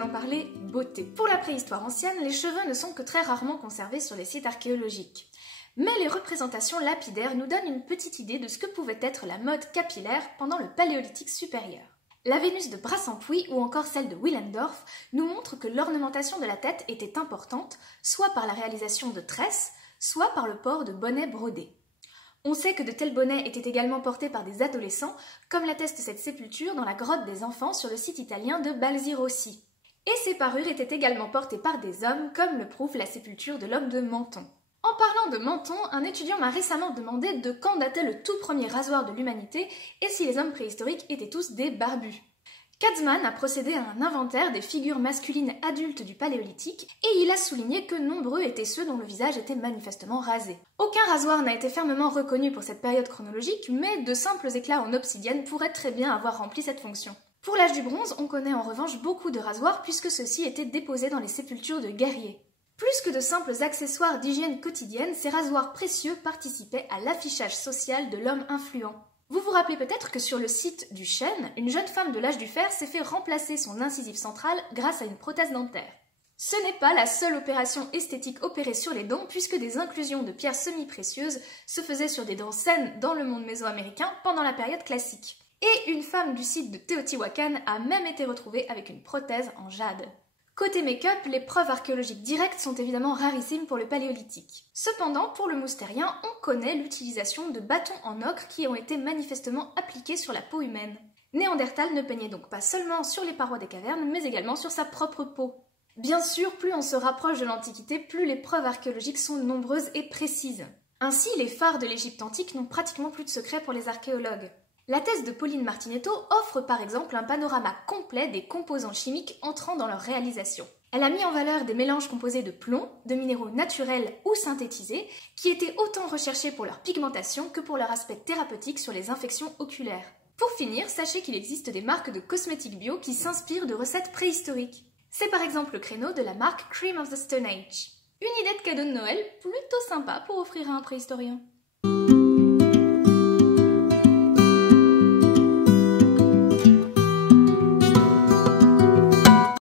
allons parler beauté. Pour la préhistoire ancienne, les cheveux ne sont que très rarement conservés sur les sites archéologiques. Mais les représentations lapidaires nous donnent une petite idée de ce que pouvait être la mode capillaire pendant le Paléolithique supérieur. La Vénus de Brassempouy ou encore celle de Willendorf nous montrent que l'ornementation de la tête était importante, soit par la réalisation de tresses, soit par le port de bonnets brodés. On sait que de tels bonnets étaient également portés par des adolescents, comme l'atteste cette sépulture dans la grotte des enfants sur le site italien de Balzirossi. Et ces parures étaient également portées par des hommes, comme le prouve la sépulture de l'homme de Menton. En parlant de Menton, un étudiant m'a récemment demandé de quand datait le tout premier rasoir de l'humanité et si les hommes préhistoriques étaient tous des barbus. Katzmann a procédé à un inventaire des figures masculines adultes du Paléolithique et il a souligné que nombreux étaient ceux dont le visage était manifestement rasé. Aucun rasoir n'a été fermement reconnu pour cette période chronologique, mais de simples éclats en obsidienne pourraient très bien avoir rempli cette fonction. Pour l'âge du bronze, on connaît en revanche beaucoup de rasoirs puisque ceux-ci étaient déposés dans les sépultures de guerriers. Plus que de simples accessoires d'hygiène quotidienne, ces rasoirs précieux participaient à l'affichage social de l'homme influent. Vous vous rappelez peut-être que sur le site du Chêne, une jeune femme de l'âge du fer s'est fait remplacer son incisive centrale grâce à une prothèse dentaire. Ce n'est pas la seule opération esthétique opérée sur les dents puisque des inclusions de pierres semi-précieuses se faisaient sur des dents saines dans le monde mésoaméricain pendant la période classique. Et une femme du site de Teotihuacan a même été retrouvée avec une prothèse en jade. Côté make-up, les preuves archéologiques directes sont évidemment rarissimes pour le Paléolithique. Cependant, pour le moustérien, on connaît l'utilisation de bâtons en ocre qui ont été manifestement appliqués sur la peau humaine. Néandertal ne peignait donc pas seulement sur les parois des cavernes, mais également sur sa propre peau. Bien sûr, plus on se rapproche de l'Antiquité, plus les preuves archéologiques sont nombreuses et précises. Ainsi, les phares de l'Égypte antique n'ont pratiquement plus de secret pour les archéologues. La thèse de Pauline Martinetto offre par exemple un panorama complet des composants chimiques entrant dans leur réalisation. Elle a mis en valeur des mélanges composés de plomb, de minéraux naturels ou synthétisés, qui étaient autant recherchés pour leur pigmentation que pour leur aspect thérapeutique sur les infections oculaires. Pour finir, sachez qu'il existe des marques de cosmétiques bio qui s'inspirent de recettes préhistoriques. C'est par exemple le créneau de la marque Cream of the Stone Age. Une idée de cadeau de Noël plutôt sympa pour offrir à un préhistorien.